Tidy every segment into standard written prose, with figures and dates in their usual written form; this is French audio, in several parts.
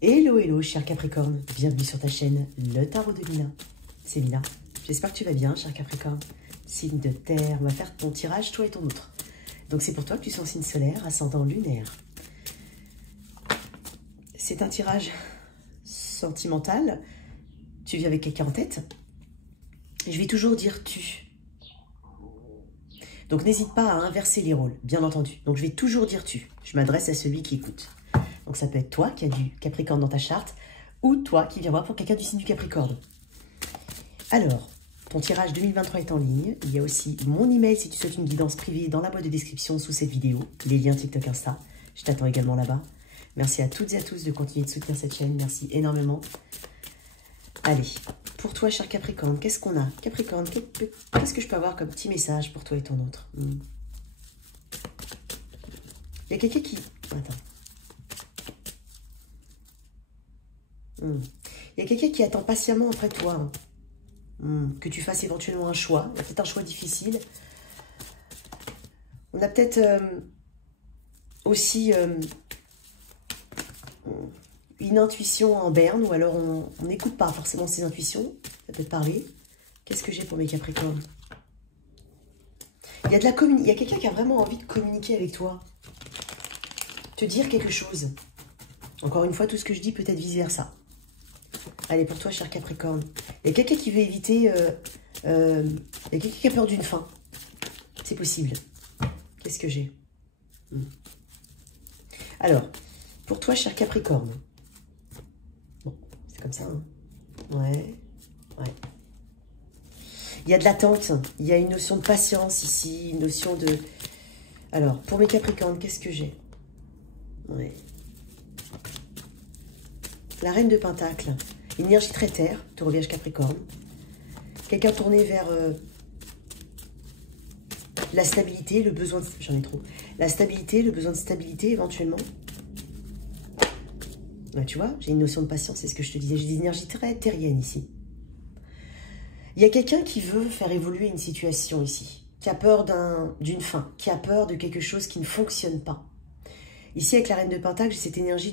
Hello, hello, cher Capricorne. Bienvenue sur ta chaîne, le Tarot de Lina. C'est Lina. J'espère que tu vas bien, cher Capricorne. Signe de terre, on va faire ton tirage, toi et ton autre. Donc c'est pour toi que tu es en signe solaire, ascendant lunaire. C'est un tirage sentimental. Tu vis avec quelqu'un en tête. Je vais toujours dire tu. Donc n'hésite pas à inverser les rôles, bien entendu. Donc je vais toujours dire tu. Je m'adresse à celui qui écoute. Donc ça peut être toi qui as du Capricorne dans ta charte, ou toi qui viens voir pour quelqu'un du signe du Capricorne. Alors, ton tirage 2023 est en ligne. Il y a aussi mon email si tu souhaites une guidance privée dans la boîte de description sous cette vidéo. Les liens TikTok, Insta. Je t'attends également là-bas. Merci à toutes et à tous de continuer de soutenir cette chaîne. Merci énormément. Allez, pour toi, cher Capricorne, qu'est-ce qu'on a? Capricorne, qu'est-ce que je peux avoir comme petit message pour toi et ton autre? Il y a quelqu'un qui... Attends. Il y a quelqu'un qui attend patiemment après toi. Que tu fasses éventuellement un choix. Il y a peut-être un choix difficile. On a peut-être aussi une intuition en berne, ou alors on n'écoute pas forcément ses intuitions. Ça peut te parler. Qu'est-ce que j'ai pour mes Capricornes? Il y a il y a quelqu'un qui a vraiment envie de communiquer avec toi. Te dire quelque chose. Encore une fois, tout ce que je dis peut être vice-versa. Allez, pour toi, cher Capricorne. Il y a quelqu'un qui veut éviter... il y a quelqu'un qui a peur d'une fin. C'est possible. Qu'est-ce que j'ai? Alors, pour toi, cher Capricorne. Bon, c'est comme ça, hein. Ouais. Il y a de l'attente. Il y a une notion de patience ici. Une notion de... Alors, pour mes Capricornes, qu'est-ce que j'ai? Ouais. La reine de Pentacle. Énergie très terre, taureau vierge Capricorne. Quelqu'un tourné vers la stabilité, le besoin de... J'en ai trop. La stabilité, le besoin de stabilité éventuellement. Ouais, tu vois, j'ai une notion de patience, c'est ce que je te disais. J'ai des énergies très terriennes ici. Il y a quelqu'un qui veut faire évoluer une situation ici. Qui a peur d'une fin. Qui a peur de quelque chose qui ne fonctionne pas. Ici, avec la reine de Pentacle, j'ai cette énergie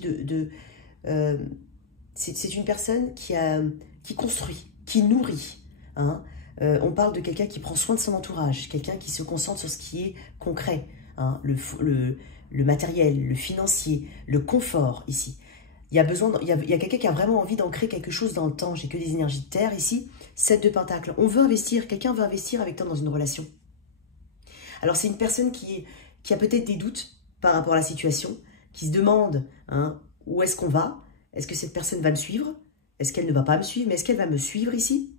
c'est une personne qui construit, qui nourrit. Hein. On parle de quelqu'un qui prend soin de son entourage, quelqu'un qui se concentre sur ce qui est concret, hein, le matériel, le financier, le confort ici. Il y a quelqu'un qui a vraiment envie d'ancrer quelque chose dans le temps. J'ai que des énergies de terre ici. 7 de Pentacle. On veut investir, quelqu'un veut investir avec toi dans une relation. Alors c'est une personne qui a peut-être des doutes par rapport à la situation, qui se demande hein, où est-ce qu'on va. Est-ce que cette personne va me suivre? Est-ce qu'elle ne va pas me suivre? Mais est-ce qu'elle va me suivre ici?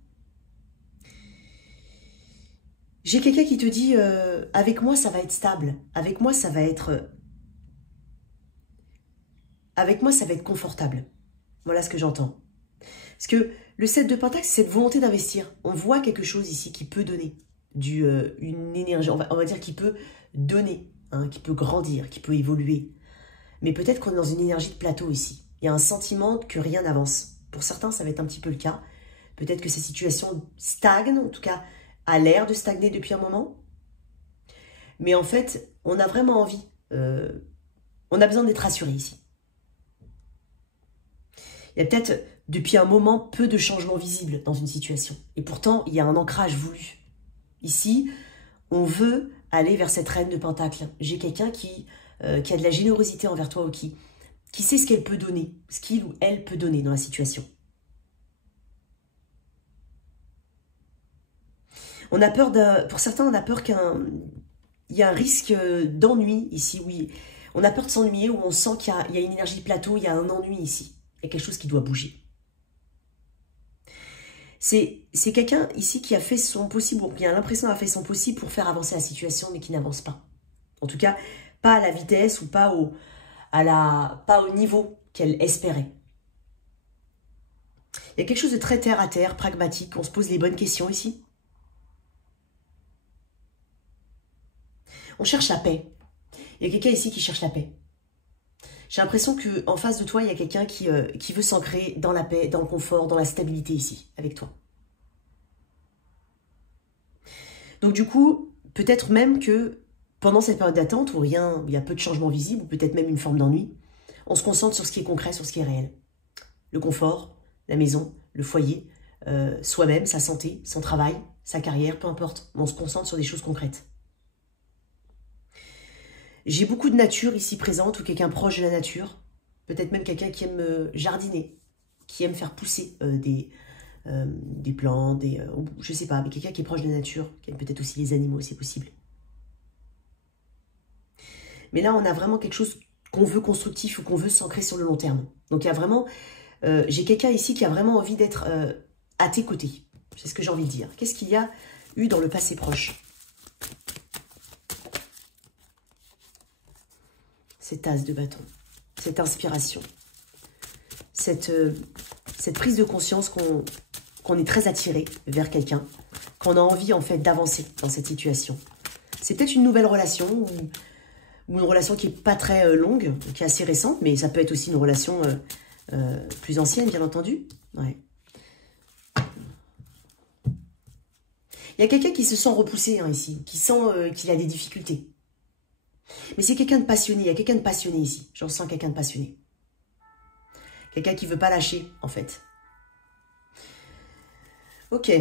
J'ai quelqu'un qui te dit, avec moi, ça va être stable. Avec moi, ça va être... Avec moi, ça va être confortable. Voilà ce que j'entends. Parce que le 7 de Pentacle, c'est cette volonté d'investir. On voit quelque chose ici qui peut donner une énergie. On va dire qui peut donner, hein, qui peut grandir, qui peut évoluer. Mais peut-être qu'on est dans une énergie de plateau ici. Il y a un sentiment que rien n'avance. Pour certains, ça va être un petit peu le cas. Peut-être que ces situations stagnent, en tout cas, a l'air de stagner depuis un moment. Mais en fait, on a vraiment envie. On a besoin d'être rassuré ici. Il y a peut-être, depuis un moment, peu de changements visibles dans une situation. Et pourtant, il y a un ancrage voulu. Ici, on veut aller vers cette reine de Pentacle. J'ai quelqu'un qui a de la générosité envers toi ou qui sait ce qu'elle peut donner, ce qu'il ou elle peut donner dans la situation. On a peur pour certains, on a peur qu'il y a un risque d'ennui ici, oui. On a peur de s'ennuyer, où on sent qu'il y a une énergie de plateau, il y a un ennui ici. Il y a quelque chose qui doit bouger. C'est quelqu'un ici qui a fait son possible, ou qui a l'impression d'avoir fait son possible pour faire avancer la situation, mais qui n'avance pas. En tout cas, pas à la vitesse ou pas pas au niveau qu'elle espérait. Il y a quelque chose de très terre à terre, pragmatique. On se pose les bonnes questions ici. On cherche la paix. Il y a quelqu'un ici qui cherche la paix. J'ai l'impression qu'en face de toi, il y a quelqu'un qui veut s'ancrer dans la paix, dans le confort, dans la stabilité ici, avec toi. Donc du coup, peut-être même que pendant cette période d'attente où il y a peu de changements visibles, ou peut-être même une forme d'ennui, on se concentre sur ce qui est concret, sur ce qui est réel. le confort, la maison, le foyer, soi-même, sa santé, son travail, sa carrière, peu importe. On se concentre sur des choses concrètes. J'ai beaucoup de nature ici présente ou quelqu'un proche de la nature. Peut-être même quelqu'un qui aime jardiner, qui aime faire pousser des plantes, je sais pas, mais quelqu'un qui est proche de la nature, qui aime peut-être aussi les animaux, c'est possible. Mais là, on a vraiment quelque chose qu'on veut constructif ou qu'on veut s'ancrer sur le long terme. Donc, il y a vraiment... j'ai quelqu'un ici qui a vraiment envie d'être à tes côtés. C'est ce que j'ai envie de dire. Qu'est-ce qu'il y a eu dans le passé proche? Cette as de bâton, cette inspiration, cette prise de conscience qu'on est très attiré vers quelqu'un, qu'on a envie en fait d'avancer dans cette situation. C'est peut-être une nouvelle relation ou une relation qui n'est pas très longue, qui est assez récente, mais ça peut être aussi une relation plus ancienne, bien entendu. Ouais. Il y a quelqu'un qui se sent repoussé ici, qui sent qu'il a des difficultés. Mais c'est quelqu'un de passionné, il y a quelqu'un de passionné ici. J'en sens quelqu'un de passionné. Quelqu'un qui ne veut pas lâcher, en fait. Ok.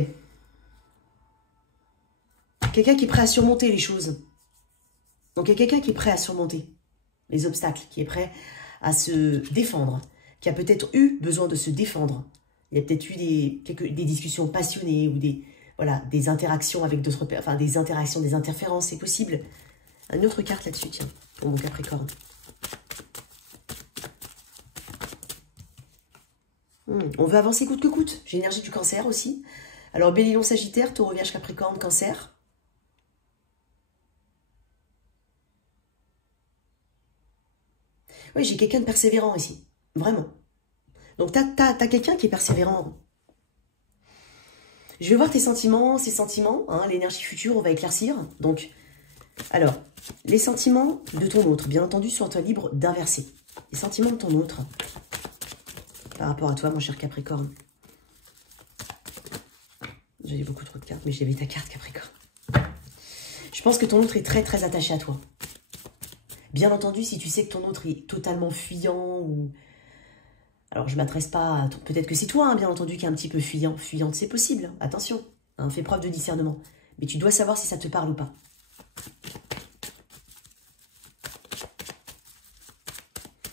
Quelqu'un qui est prêt à surmonter les choses. Donc il y a quelqu'un qui est prêt à surmonter les obstacles, qui est prêt à se défendre, qui a peut-être eu besoin de se défendre. Il y a peut-être eu des discussions passionnées ou des interactions avec d'autres personnes, enfin des interactions, des interférences, c'est possible. Une autre carte là-dessus, tiens, pour mon Capricorne. On veut avancer coûte que coûte. J'ai l'énergie du Cancer aussi. Alors, Bélier, Lion, Sagittaire, Taureau, Vierge, Capricorne, Cancer. Oui, j'ai quelqu'un de persévérant ici. Vraiment. Donc, t'as quelqu'un qui est persévérant. Je vais voir tes sentiments, ces sentiments, hein, l'énergie future, on va éclaircir. Donc, alors, les sentiments de ton autre, bien entendu, sois toi libre d'inverser. Les sentiments de ton autre, par rapport à toi, mon cher Capricorne. J'avais beaucoup trop de cartes, mais j'avais ta carte, Capricorne. Je pense que ton autre est très, très attaché à toi. Bien entendu, si tu sais que ton autre est totalement fuyant ou... Alors, je ne m'adresse pas à... Peut-être que c'est toi, hein, bien entendu, qui est un petit peu fuyant. Fuyante, c'est possible. Attention, hein, fais preuve de discernement. Mais tu dois savoir si ça te parle ou pas.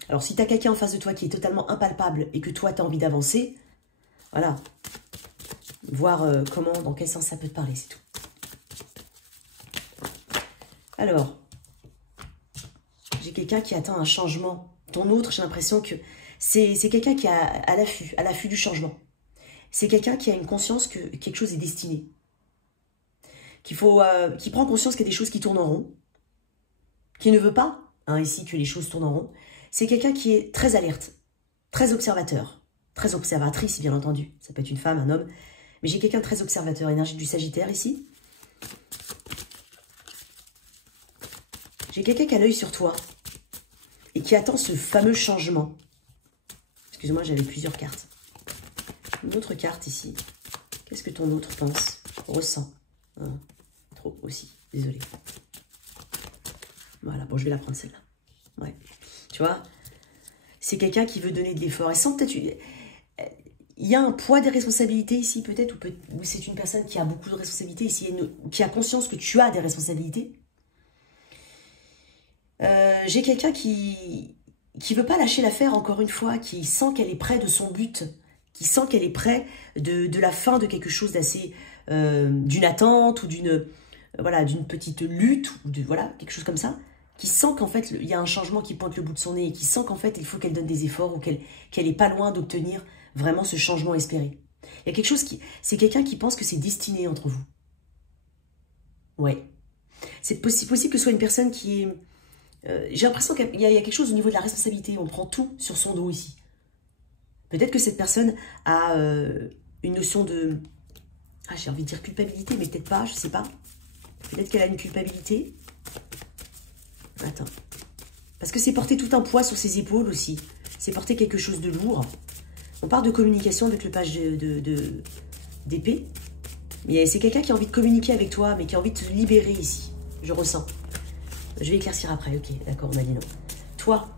Alors, si tu as quelqu'un en face de toi qui est totalement impalpable et que toi, tu as envie d'avancer, voilà. Voir comment, dans quel sens ça peut te parler, c'est tout. Alors, j'ai quelqu'un qui attend un changement. Ton autre, j'ai l'impression que c'est quelqu'un qui est à l'affût du changement. C'est quelqu'un qui a une conscience que quelque chose est destiné. Qui prend conscience qu'il y a des choses qui tournent en rond. Qui ne veut pas, hein, ici, que les choses tournent en rond. C'est quelqu'un qui est très alerte, très observateur, très observatrice, bien entendu. Ça peut être une femme, un homme. Mais j'ai quelqu'un de très observateur, énergie du Sagittaire ici. J'ai quelqu'un qui a l'œil sur toi et qui attend ce fameux changement. Excusez-moi, j'avais plusieurs cartes. Une autre carte ici. Qu'est-ce que ton autre pense, ressent? Hein, trop aussi, désolé. Voilà, bon, je vais la prendre celle-là. Ouais. Tu vois, c'est quelqu'un qui veut donner de l'effort. Et sans peut-être... Il y a un poids des responsabilités ici, peut-être, ou c'est une personne qui a beaucoup de responsabilités ici, qui a conscience que tu as des responsabilités. J'ai quelqu'un qui veut pas lâcher l'affaire, encore une fois, qui sent qu'elle est près de son but, qui sent qu'elle est près de la fin de quelque chose d'assez... d'une attente, ou d'une petite lutte, ou quelque chose comme ça, qui sent qu'en fait, il y a un changement qui pointe le bout de son nez, et qui sent qu'en fait, il faut qu'elle donne des efforts, ou qu'elle est pas loin d'obtenir vraiment ce changement espéré. Il y a quelque chose qui... C'est quelqu'un qui pense que c'est destiné entre vous. Ouais. C'est possible que ce soit une personne qui est... j'ai l'impression qu'il y a quelque chose au niveau de la responsabilité. On prend tout sur son dos ici. Peut-être que cette personne a une notion de... Ah, j'ai envie de dire culpabilité, mais peut-être pas, je sais pas. Peut-être qu'elle a une culpabilité. Attends. Parce que c'est porter tout un poids sur ses épaules aussi. C'est porter quelque chose de lourd. On parle de communication avec le page d'épée. Mais c'est quelqu'un qui a envie de communiquer avec toi, mais qui a envie de te libérer ici. Je ressens. Je vais éclaircir après. Ok, d'accord, on a dit non. Toi,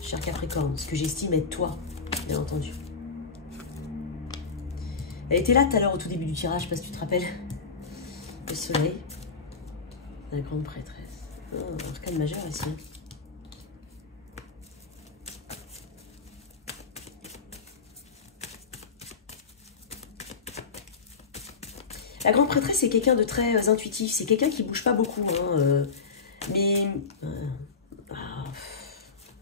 cher Capricorne, ce que j'estime être toi, bien entendu. Elle était là tout à l'heure au tout début du tirage, je sais pas si tu te rappelles. Le soleil. La grande prêtresse. Oh, arcane majeure ici. La grande prêtresse, c'est quelqu'un de très intuitif. C'est quelqu'un qui bouge pas beaucoup. Hein, mais...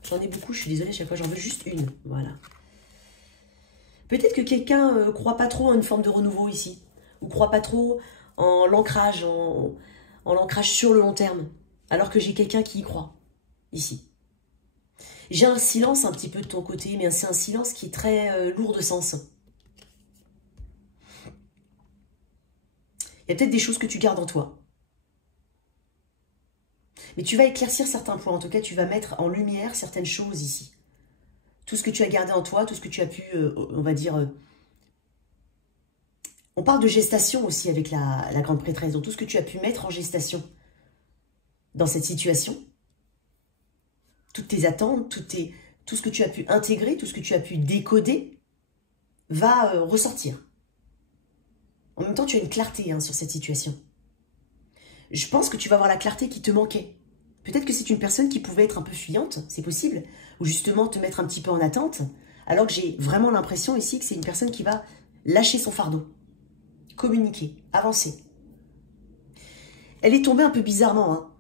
j'en ai beaucoup, je suis désolée, à chaque fois j'en veux juste une. Voilà. Peut-être que quelqu'un croit pas trop à une forme de renouveau ici. Ou croit pas trop en l'ancrage, en l'ancrage sur le long terme. Alors que j'ai quelqu'un qui y croit. Ici. J'ai un silence un petit peu de ton côté, mais c'est un silence qui est très lourd de sens. Il y a peut-être des choses que tu gardes en toi. Mais tu vas éclaircir certains points. En tout cas, tu vas mettre en lumière certaines choses ici. Tout ce que tu as gardé en toi, tout ce que tu as pu, on va dire... on parle de gestation aussi avec la grande prêtresse. Donc tout ce que tu as pu mettre en gestation dans cette situation. Toutes tes attentes, tout ce que tu as pu intégrer, tout ce que tu as pu décoder va ressortir. En même temps, tu as une clarté hein, sur cette situation. Je pense que tu vas avoir la clarté qui te manquait. Peut-être que c'est une personne qui pouvait être un peu fuyante, c'est possible, ou justement te mettre un petit peu en attente, alors que j'ai vraiment l'impression ici que c'est une personne qui va lâcher son fardeau, communiquer, avancer. Elle est tombée un peu bizarrement, hein.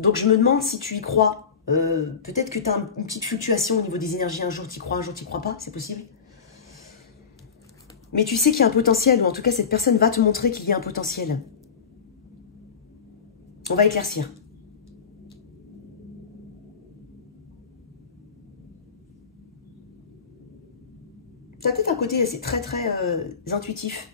Donc je me demande si tu y crois. Peut-être que tu as une petite fluctuation au niveau des énergies, un jour tu y crois, un jour tu y crois pas, c'est possible. Mais tu sais qu'il y a un potentiel, ou en tout cas cette personne va te montrer qu'il y a un potentiel. On va éclaircir. Tu as peut-être un côté c'est très intuitif.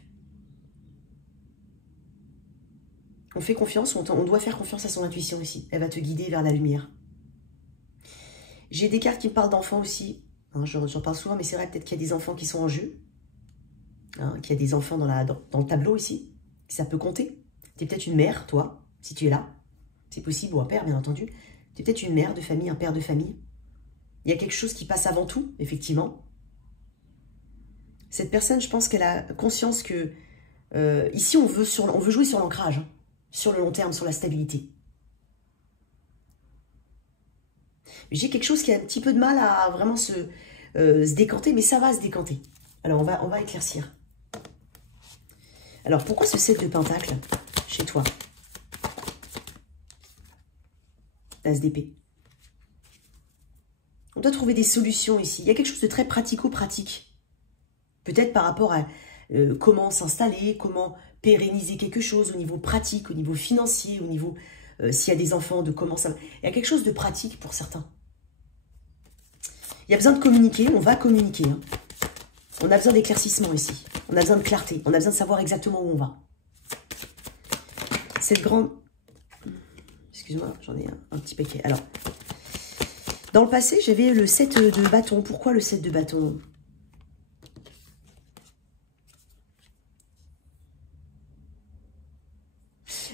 On fait confiance, on doit faire confiance à son intuition ici. Elle va te guider vers la lumière. J'ai des cartes qui me parlent d'enfants aussi. Hein, j'en parle souvent, mais c'est vrai peut-être qu'il y a des enfants qui sont en jeu. Hein, qu'il y a des enfants dans le tableau ici. Ça peut compter. Tu es peut-être une mère, toi, si tu es là. C'est possible, ou un père, bien entendu. Tu es peut-être une mère de famille, un père de famille. Il y a quelque chose qui passe avant tout, effectivement. Cette personne, je pense qu'elle a conscience que... ici, on veut jouer sur l'ancrage, hein, sur le long terme, sur la stabilité. Mais j'ai quelque chose qui a un petit peu de mal à vraiment se décanter, mais ça va se décanter. Alors, on va éclaircir. Alors, pourquoi ce 7 de pentacle chez toi? L'as d'épée. On doit trouver des solutions ici. Il y a quelque chose de très pratico-pratique. Peut-être par rapport à comment s'installer, comment pérenniser quelque chose au niveau pratique, au niveau financier, au niveau, s'il y a des enfants, de comment ça va. Il y a quelque chose de pratique pour certains. Il y a besoin de communiquer, on va communiquer. Hein. On a besoin d'éclaircissement ici. On a besoin de clarté. On a besoin de savoir exactement où on va. Cette grande... Excuse-moi, j'en ai un petit paquet. Alors, dans le passé, j'avais le 7 de bâton. Pourquoi le 7 de bâton?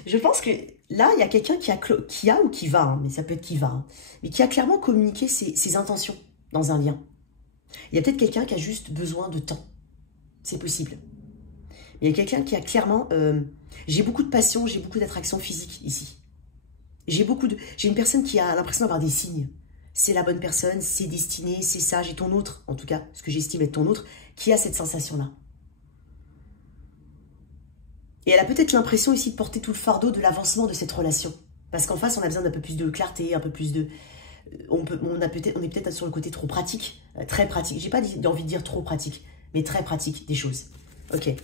Je pense que là, il y a quelqu'un qui a ou qui va, hein, mais ça peut être qui va, hein, mais qui a clairement communiqué ses intentions dans un lien. Il y a peut-être quelqu'un qui a juste besoin de temps. C'est possible. Mais il y a quelqu'un qui a clairement... j'ai beaucoup de passion, j'ai beaucoup d'attraction physique ici. J'ai une personne qui a l'impression d'avoir des signes. C'est la bonne personne, c'est destiné, c'est ça. J'ai ton autre, en tout cas, ce que j'estime être ton autre, qui a cette sensation-là. Et elle a peut-être l'impression ici de porter tout le fardeau de l'avancement de cette relation. Parce qu'en face, on a besoin d'un peu plus de clarté, un peu plus de... On est peut-être sur le côté trop pratique, très pratique. J'ai pas envie de dire trop pratique, mais très pratique des choses. Ok.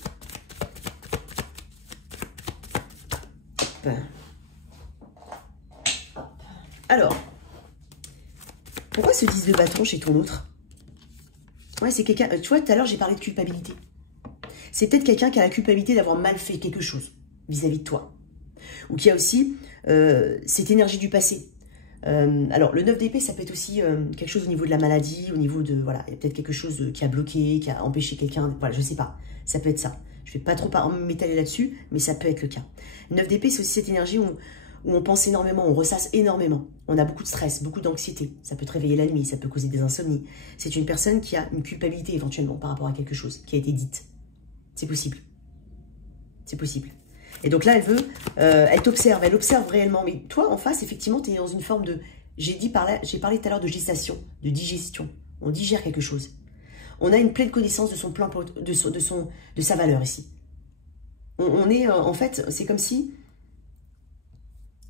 Alors, pourquoi ce 10 de bâton chez ton autre? Ouais, c'est quelqu'un... Tu vois, tout à l'heure, j'ai parlé de culpabilité. C'est peut-être quelqu'un qui a la culpabilité d'avoir mal fait quelque chose vis-à-vis de toi. Ou qui a aussi cette énergie du passé. Alors, le 9 d'épée, ça peut être aussi quelque chose au niveau de la maladie, au niveau de... Voilà, il y a peut-être quelque chose qui a bloqué, qui a empêché quelqu'un... Voilà, je sais pas. Ça peut être ça. Je ne vais pas trop m'étaler là-dessus, mais ça peut être le cas. Le 9 d'épée, c'est aussi cette énergie où où on pense énormément, on ressasse énormément. On a beaucoup de stress, beaucoup d'anxiété. Ça peut te réveiller la nuit, ça peut causer des insomnies. C'est une personne qui a une culpabilité éventuellement par rapport à quelque chose qui a été dite. C'est possible. C'est possible. Et donc là, elle t'observe, elle observe réellement. Mais toi, en face, effectivement, tu es dans une forme de... J'ai parlé tout à l'heure de gestation, de digestion. On digère quelque chose. On a une pleine connaissance de son plan, de sa valeur ici. On est, en fait, c'est comme si,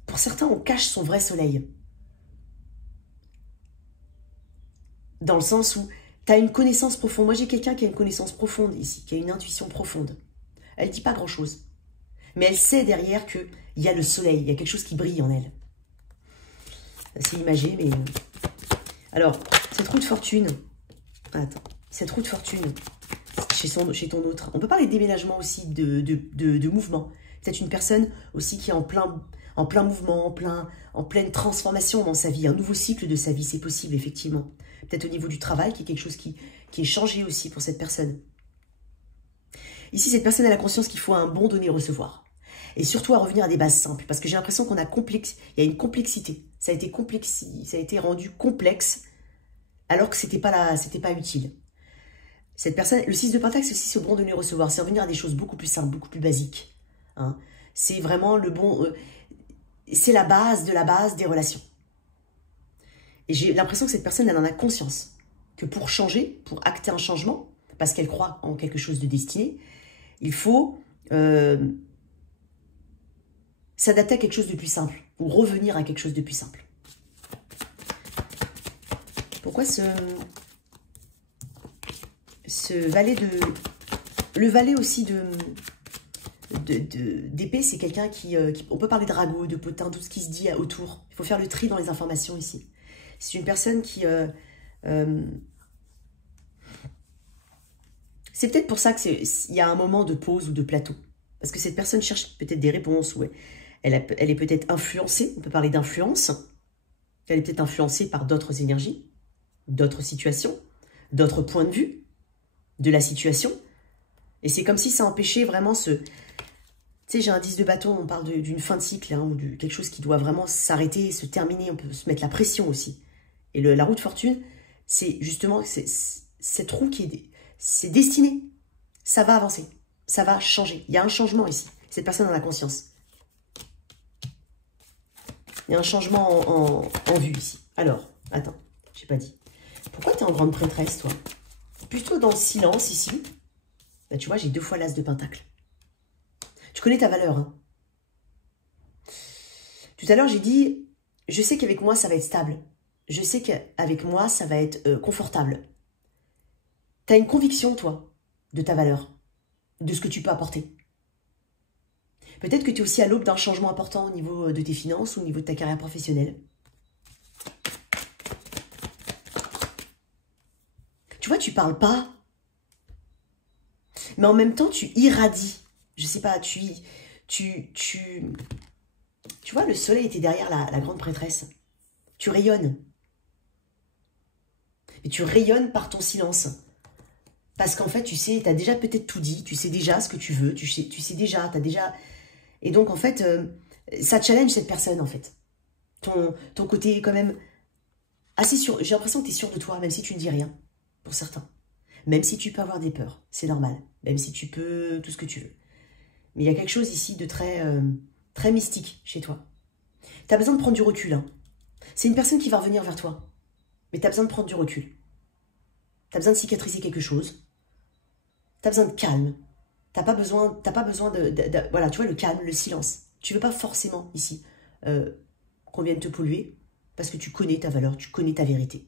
pour certains, on cache son vrai soleil. Dans le sens où tu as une connaissance profonde. Moi, j'ai quelqu'un qui a une connaissance profonde ici, qui a une intuition profonde. Elle ne dit pas grand-chose. Mais elle sait derrière qu'il y a le soleil, il y a quelque chose qui brille en elle. C'est imagé, mais... Alors, cette roue de fortune... Attends, cette roue de fortune, chez ton autre. On peut parler de déménagement aussi, de mouvement. Peut-être une personne aussi qui est en plein mouvement, en pleine transformation dans sa vie. Un nouveau cycle de sa vie, c'est possible, effectivement. Peut-être au niveau du travail, qui est quelque chose qui est changé aussi pour cette personne. Ici, cette personne a la conscience qu'il faut un bon donner-recevoir. Et surtout à revenir à des bases simples. Parce que j'ai l'impression qu'on a il y a une complexité. Ça a été rendu complexe alors que c'était pas utile. Cette personne, le 6 de Pentacle, c'est aussi ce bon donner-recevoir. C'est revenir à des choses beaucoup plus simples, beaucoup plus basiques. Hein. C'est vraiment le bon... c'est la base des relations. Et j'ai l'impression que cette personne, elle en a conscience. Que pour changer, pour acter un changement, parce qu'elle croit en quelque chose de destiné, il faut s'adapter à quelque chose de plus simple, ou revenir à quelque chose de plus simple. Pourquoi ce valet de... Le valet aussi d'épée, c'est quelqu'un qui... On peut parler de ragot, de potin, tout ce qui se dit autour. Il faut faire le tri dans les informations ici. C'est une personne qui... c'est peut-être pour ça qu'il y a un moment de pause ou de plateau. Parce que cette personne cherche peut-être des réponses. Ou elle est peut-être influencée. On peut parler d'influence. Elle est peut-être influencée par d'autres énergies, d'autres situations, d'autres points de vue de la situation. Et c'est comme si ça empêchait vraiment ce... Tu sais, j'ai un 10 de bâton, on parle d'une fin de cycle, hein, ou de quelque chose qui doit vraiment s'arrêter, se terminer. On peut se mettre la pression aussi. Et la roue de fortune, c'est justement cette roue qui est... C'est destiné. Ça va avancer. Ça va changer. Il y a un changement ici. Cette personne en a conscience. Il y a un changement en vue ici. Alors, attends, j'ai pas dit. Pourquoi tu es en grande prêtresse, toi? Plutôt dans le silence ici. Là, tu vois, j'ai 2 fois l'as de pentacle. Tu connais ta valeur. Hein. Tout à l'heure, j'ai dit, je sais qu'avec moi, ça va être stable. Je sais qu'avec moi, ça va être confortable. Tu as une conviction, toi, de ta valeur, de ce que tu peux apporter. Peut-être que tu es aussi à l'aube d'un changement important au niveau de tes finances ou au niveau de ta carrière professionnelle. Tu vois, tu parles pas. Mais en même temps, tu irradies. Je sais pas, tu vois, le soleil était derrière la grande prêtresse. Tu rayonnes. Et tu rayonnes par ton silence. Parce qu'en fait, tu sais, tu as déjà peut-être tout dit, tu sais déjà ce que tu veux, tu sais déjà, tu as déjà... Et donc, en fait, ça challenge cette personne, en fait. Ton côté, quand même, assez sûr. J'ai l'impression que tu es sûr de toi, même si tu ne dis rien, pour certains. Même si tu peux avoir des peurs, c'est normal. Même si tu peux, tout ce que tu veux. Mais il y a quelque chose ici de très, très mystique chez toi. Tu as besoin de prendre du recul. Hein. C'est une personne qui va revenir vers toi. Mais tu as besoin de prendre du recul. Tu as besoin de cicatriser quelque chose. Tu as besoin de calme. T'as pas besoin de... Voilà, tu vois, le calme, le silence. Tu veux pas forcément, ici, qu'on vienne te polluer, parce que tu connais ta valeur, tu connais ta vérité.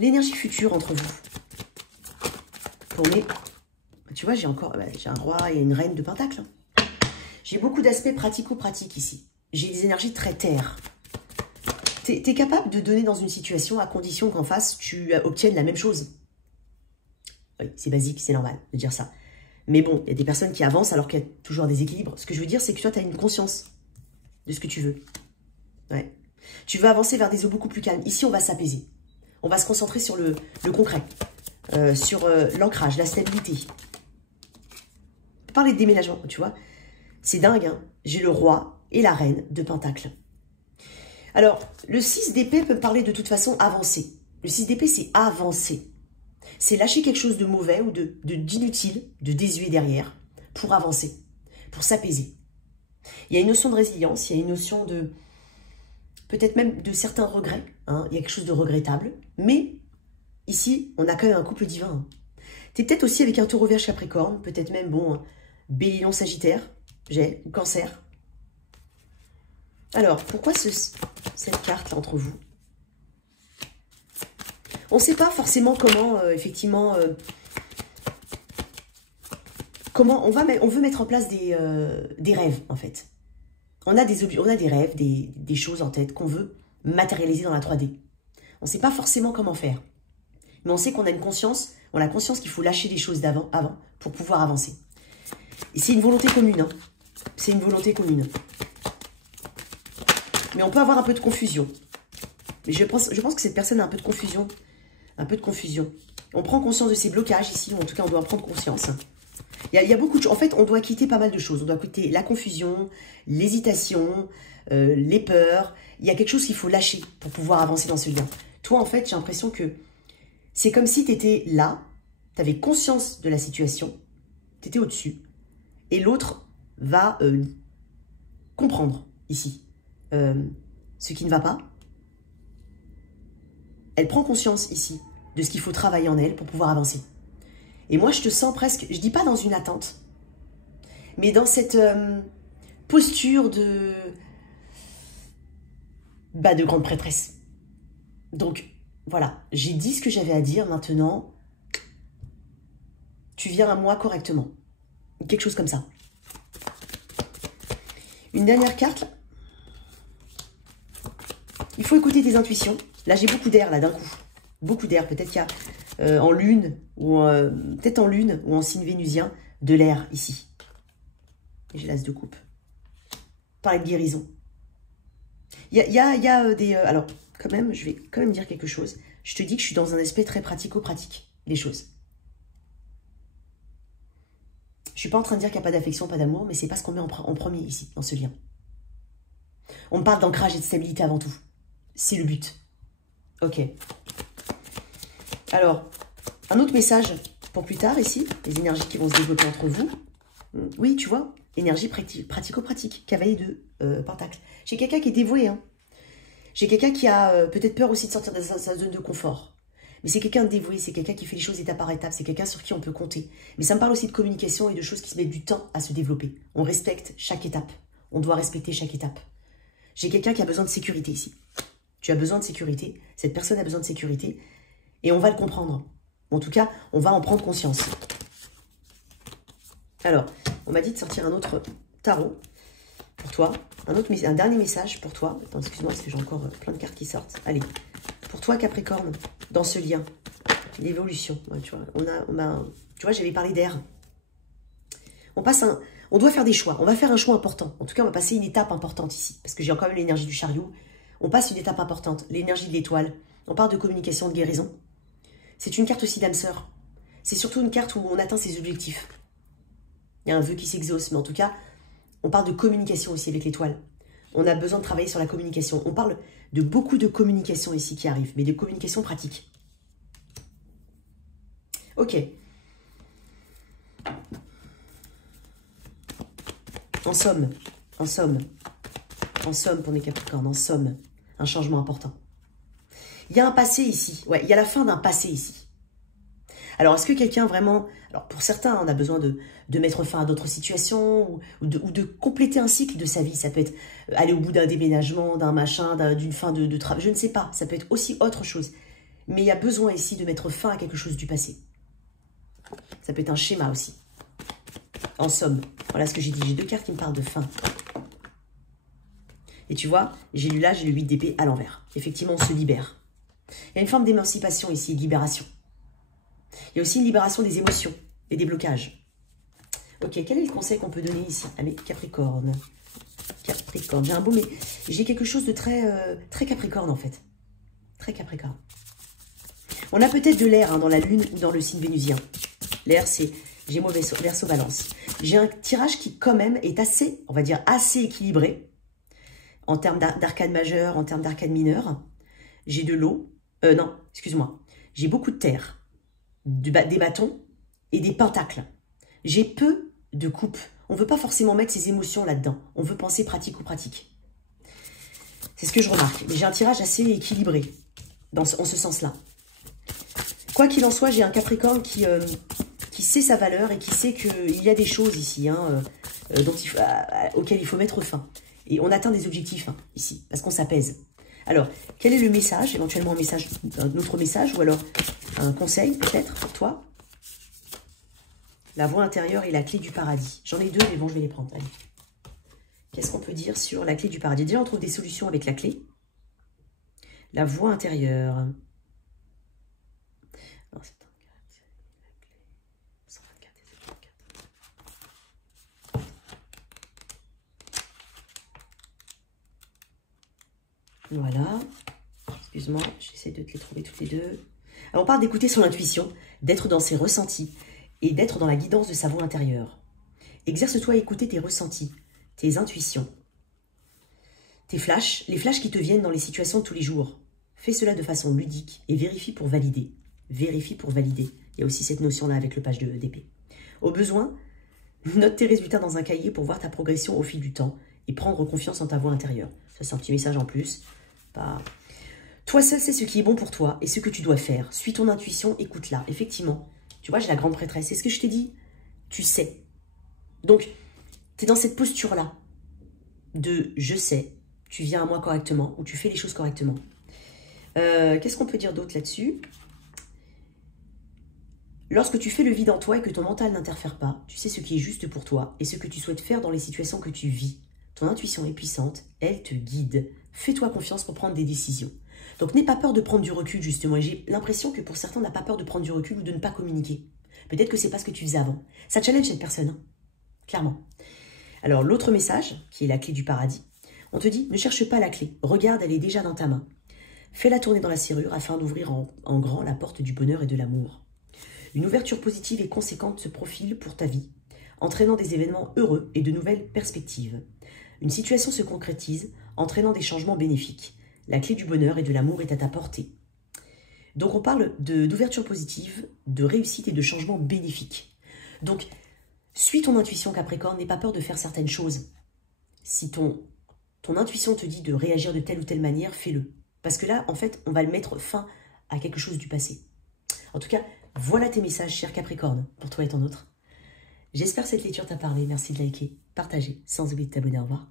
L'énergie future entre vous. Pour mes... Tu vois, j'ai un roi et une reine de pentacle. Hein. J'ai beaucoup d'aspects pratico-pratiques ici. J'ai des énergies très terre. T'es capable de donner dans une situation à condition qu'en face, tu obtiennes la même chose. Oui, c'est basique, c'est normal de dire ça. Mais bon, il y a des personnes qui avancent alors qu'il y a toujours des équilibres. Ce que je veux dire, c'est que toi, tu as une conscience de ce que tu veux. Ouais. Tu veux avancer vers des eaux beaucoup plus calmes. Ici, on va s'apaiser. On va se concentrer sur le concret, sur l'ancrage, la stabilité. On peut parler de déménagement, tu vois. C'est dingue, hein. J'ai le roi et la reine de Pentacle. Alors, le 6 d'épée peut parler de toute façon avancer. Le 6 d'épée, c'est avancer. C'est lâcher quelque chose de mauvais ou d'inutile, de désuet derrière, pour avancer, pour s'apaiser. Il y a une notion de résilience, il y a une notion de, peut-être même de certains regrets. Hein, il y a quelque chose de regrettable. Mais, ici, on a quand même un couple divin. Hein. Tu es peut-être aussi avec un taureau vierge capricorne, peut-être même, bon, bélier sagittaire, ou cancer. Alors, pourquoi cette carte là entre vous? On ne sait pas forcément comment, effectivement, comment on veut mettre en place des rêves, en fait. On a des rêves, des choses en tête qu'on veut matérialiser dans la 3D. On ne sait pas forcément comment faire. Mais on sait qu'on a une conscience, on a conscience qu'il faut lâcher les choses avant pour pouvoir avancer. Et c'est une volonté commune, hein. C'est une volonté commune. Mais on peut avoir un peu de confusion. Mais je pense que cette personne a un peu de confusion. Un peu de confusion. On prend conscience de ces blocages ici, ou en tout cas on doit en prendre conscience. Il y a beaucoup de choses. En fait, on doit quitter pas mal de choses. On doit quitter la confusion, l'hésitation, les peurs. Il y a quelque chose qu'il faut lâcher pour pouvoir avancer dans ce lien. Toi, en fait, j'ai l'impression que c'est comme si tu étais là, tu avais conscience de la situation, tu étais au-dessus, et l'autre va comprendre ici ce qui ne va pas. Elle prend conscience ici de ce qu'il faut travailler en elle pour pouvoir avancer. Et moi, je te sens presque, je dis pas dans une attente, mais dans cette posture de grande prêtresse. Donc, voilà, j'ai dit ce que j'avais à dire. Maintenant, tu viens à moi correctement. Quelque chose comme ça. Une dernière carte. Il faut écouter tes intuitions. Là, j'ai beaucoup d'air, là, d'un coup. Beaucoup d'air. Peut-être qu'il y a en lune, ou peut-être en lune, ou en signe vénusien, de l'air, ici. Et j'ai l'as de coupe. Parler de guérison. Il y a des... alors, quand même, je vais quand même dire quelque chose. Je te dis que je suis dans un aspect très pratico-pratique, des choses. Je suis pas en train de dire qu'il n'y a pas d'affection, pas d'amour, mais c'est pas ce qu'on met en premier ici, dans ce lien. On me parle d'ancrage et de stabilité avant tout. C'est le but. Ok. Alors, un autre message pour plus tard ici, les énergies qui vont se développer entre vous. Oui, tu vois, énergie pratico-pratique, cavalier de pentacle. J'ai quelqu'un qui est dévoué, hein. J'ai quelqu'un qui a peut-être peur aussi de sortir de sa zone de confort. Mais c'est quelqu'un de dévoué, c'est quelqu'un qui fait les choses étape par étape, c'est quelqu'un sur qui on peut compter. Mais ça me parle aussi de communication et de choses qui se mettent du temps à se développer. On respecte chaque étape. On doit respecter chaque étape. J'ai quelqu'un qui a besoin de sécurité ici. Tu as besoin de sécurité, cette personne a besoin de sécurité, et on va le comprendre. En tout cas, on va en prendre conscience. Alors, on m'a dit de sortir un autre tarot pour toi. Un dernier message pour toi. Attends, excuse-moi, parce que j'ai encore plein de cartes qui sortent. Allez, pour toi, Capricorne, dans ce lien, l'évolution. Ouais, tu vois, tu vois, j'avais parlé d'air. On doit faire des choix. On va faire un choix important. En tout cas, on va passer une étape importante ici. Parce que j'ai encore même l'énergie du chariot. On passe une étape importante. L'énergie de l'étoile. On parle de communication, de guérison. C'est une carte aussi d'âme sœur. C'est surtout une carte où on atteint ses objectifs. Il y a un vœu qui s'exauce. Mais en tout cas, on parle de communication aussi avec l'étoile. On a besoin de travailler sur la communication. On parle de beaucoup de communication ici qui arrive. Mais de communication pratique. Ok. En somme, pour les Capricornes, en somme, un changement important. Il y a un passé ici, ouais, il y a la fin d'un passé ici. Alors, est-ce que quelqu'un vraiment... Alors, pour certains, on a besoin de mettre fin à d'autres situations ou de compléter un cycle de sa vie. Ça peut être aller au bout d'un déménagement, d'un machin, d'une fin de travail, je ne sais pas. Ça peut être aussi autre chose. Mais il y a besoin ici de mettre fin à quelque chose du passé. Ça peut être un schéma aussi. En somme, voilà ce que j'ai dit. J'ai deux cartes qui me parlent de fin. Et tu vois, j'ai lu là, j'ai le 8 d'épée à l'envers. Effectivement, on se libère. Il y a une forme d'émancipation ici, de libération. Il y a aussi une libération des émotions et des blocages. Ok, quel est le conseil qu'on peut donner ici à mes Capricornes? Capricorne, j'ai un beau, mais j'ai quelque chose de très Capricorne en fait. Très Capricorne. On a peut-être de l'air hein, dans la lune ou dans le signe vénusien. L'air, c'est Gémeaux, Verseau, Balance. J'ai un tirage qui quand même est assez, on va dire, assez équilibré en termes d'arcane majeur, en termes d'arcane mineur. J'ai de l'eau. Non, excuse-moi. J'ai beaucoup de terre, des bâtons et des pentacles. J'ai peu de coupes. On ne veut pas forcément mettre ses émotions là-dedans. On veut penser pratique ou pratique. C'est ce que je remarque. Mais j'ai un tirage assez équilibré en ce sens-là. Quoi qu'il en soit, j'ai un Capricorne qui sait sa valeur et qui sait qu'il y a des choses ici auxquelles il faut mettre fin. Et on atteint des objectifs ici, parce qu'on s'apaise. Alors, quel est le message? Éventuellement un autre message, ou alors un conseil peut-être pour toi? La voix intérieure et la clé du paradis. J'en ai deux, mais bon, je vais les prendre. Allez. Qu'est-ce qu'on peut dire sur la clé du paradis? Déjà, on trouve des solutions avec la clé. La voix intérieure. Non, c'est un 4, voilà. Excuse-moi, j'essaie de te les trouver toutes les deux. Alors, on parle d'écouter son intuition, d'être dans ses ressentis et d'être dans la guidance de sa voix intérieure. Exerce-toi à écouter tes ressentis, tes intuitions, tes flashs, les flashs qui te viennent dans les situations de tous les jours. Fais cela de façon ludique et vérifie pour valider. Vérifie pour valider. Il y a aussi cette notion-là avec le page d'épée. Au besoin, note tes résultats dans un cahier pour voir ta progression au fil du temps et prendre confiance en ta voix intérieure. Ça, c'est un petit message en plus. Toi seul sais ce qui est bon pour toi et ce que tu dois faire. Suis ton intuition, écoute-la. Effectivement, tu vois, j'ai la grande prêtresse. C'est ce que je t'ai dit. Tu sais. Donc, tu es dans cette posture-là de « je sais », tu viens à moi correctement ou tu fais les choses correctement. Qu'est-ce qu'on peut dire d'autre là-dessus? Lorsque tu fais le vide en toi et que ton mental n'interfère pas, tu sais ce qui est juste pour toi et ce que tu souhaites faire dans les situations que tu vis. Ton intuition est puissante, elle te guide. Fais-toi confiance pour prendre des décisions. Donc n'aie pas peur de prendre du recul justement. Et j'ai l'impression que pour certains, on n'a pas peur de prendre du recul ou de ne pas communiquer. Peut-être que c'est pas ce que tu faisais avant. Ça challenge cette personne, hein, clairement. Alors l'autre message, qui est la clé du paradis, on te dit, ne cherche pas la clé, regarde, elle est déjà dans ta main. Fais-la tourner dans la serrure afin d'ouvrir en grand la porte du bonheur et de l'amour. Une ouverture positive et conséquente se profile pour ta vie, entraînant des événements heureux et de nouvelles perspectives. Une situation se concrétise, entraînant des changements bénéfiques. La clé du bonheur et de l'amour est à ta portée. Donc on parle d'ouverture positive, de réussite et de changements bénéfiques. Donc, suis ton intuition Capricorne, n'aie pas peur de faire certaines choses. Si ton intuition te dit de réagir de telle ou telle manière, fais-le. Parce que là, en fait, on va le mettre fin à quelque chose du passé. En tout cas, voilà tes messages, cher Capricorne, pour toi et ton autre. J'espère que cette lecture t'a parlé. Merci de liker, partager, sans oublier de t'abonner. Au revoir.